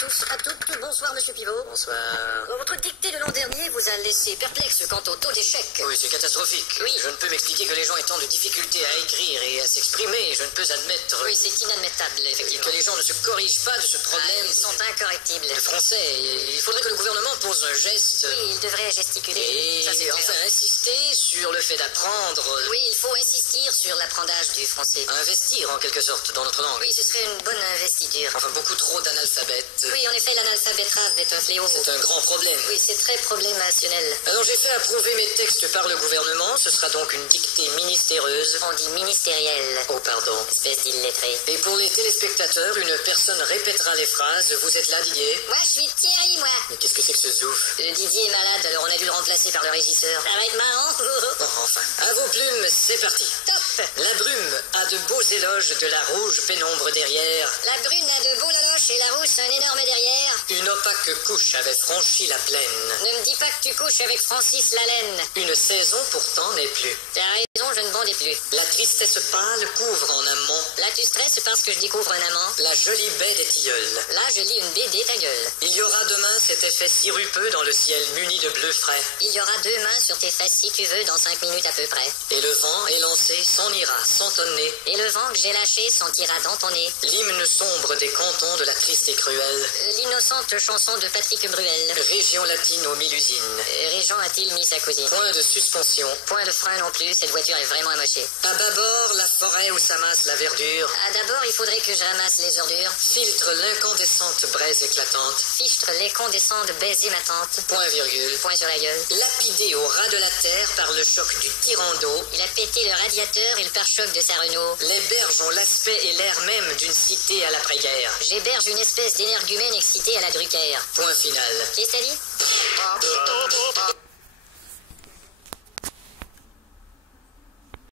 Tous à toutes, bonsoir Monsieur Pivot. Bonsoir. Votre dictée de l'an dernier vous a laissé perplexe quant au taux d'échec. Oui, c'est catastrophique. Oui. Je ne peux m'expliquer que les gens aient tant de difficultés à écrire et à s'exprimer. Je ne peux admettre Oui, c'est inadmettable, effectivement. que les gens ne se corrigent pas de ce problème. Ils sont incorrectibles. Le français, il faudrait que le gouvernement pose un geste. Oui, il devrait gesticuler. Et Ça, c'est enfin clair. insister sur le fait d'apprendre. Oui, il faut insister sur l'apprentissage du français. Investir en quelque sorte dans notre langue. Oui, ce serait une bonne investiture. Enfin, beaucoup trop d'analphabètes. Oui, en effet, l'analphabétrave est un fléau. C'est un grand problème. Oui, c'est très problémationnel. Alors j'ai fait approuver mes textes par le gouvernement. Ce sera donc une dictée ministéreuse. On dit ministériel. Oh, pardon. Espèce d'illettré. Et pour les téléspectateurs, une personne répétera les phrases. Vous êtes là, Didier? Moi, je suis Thierry, moi. Mais qu'est-ce que c'est que ce zouf? Didier est malade, alors on a dû le remplacer par le régisseur. Ça va être marrant. Bon, enfin. À vos plumes, c'est parti. Top. La brume a de beaux éloges de la rouge pénombre derrière. La brune a de beaux laloches et la rousse un énorme derrière. Une opaque couche avait franchi la plaine. Ne me dis pas que tu couches avec Francis Lalaine. Une saison pourtant n'est plus. T'as raison, je ne bondis plus. La tristesse pâle couvre en amont Là, tu stresses parce que je découvre un amant. la jolie baie des tilleuls. Là, je lis une BD, ta gueule. Il y aura demain cet effet sirupeux dans le ciel muni de bleu frais. Il y aura 2 mains sur tes fesses si tu veux, dans 5 minutes à peu près. Et le vent élancé s'en ira sans tonner. Et le vent que j'ai lâché sentira dans ton nez. L'hymne sombre des cantons de la triste et cruelle L'innocente chanson de Patrick Bruel. région latine aux 1000 usines. Régent a-t-il mis sa cousine? Point de suspension. Point de frein non plus, cette voiture est vraiment amochée. À bâbord, la forêt où s'amasse la verdure Ah, d'abord, il faudrait que je ramasse les ordures. filtre l'incandescente braise éclatante. Fichtre les condescends de baiser ma tante. Point virgule. Point sur la gueule. Lapidé au ras de la terre par le choc du tyran d'eau, Il a pété le radiateur et le pare-choc de sa Renault. les berges ont l'aspect et l'air même d'une cité à l'après-guerre. J'héberge une espèce d'énergumène excité à la Drucker. Point final. Qu'est-ce que t'as dit?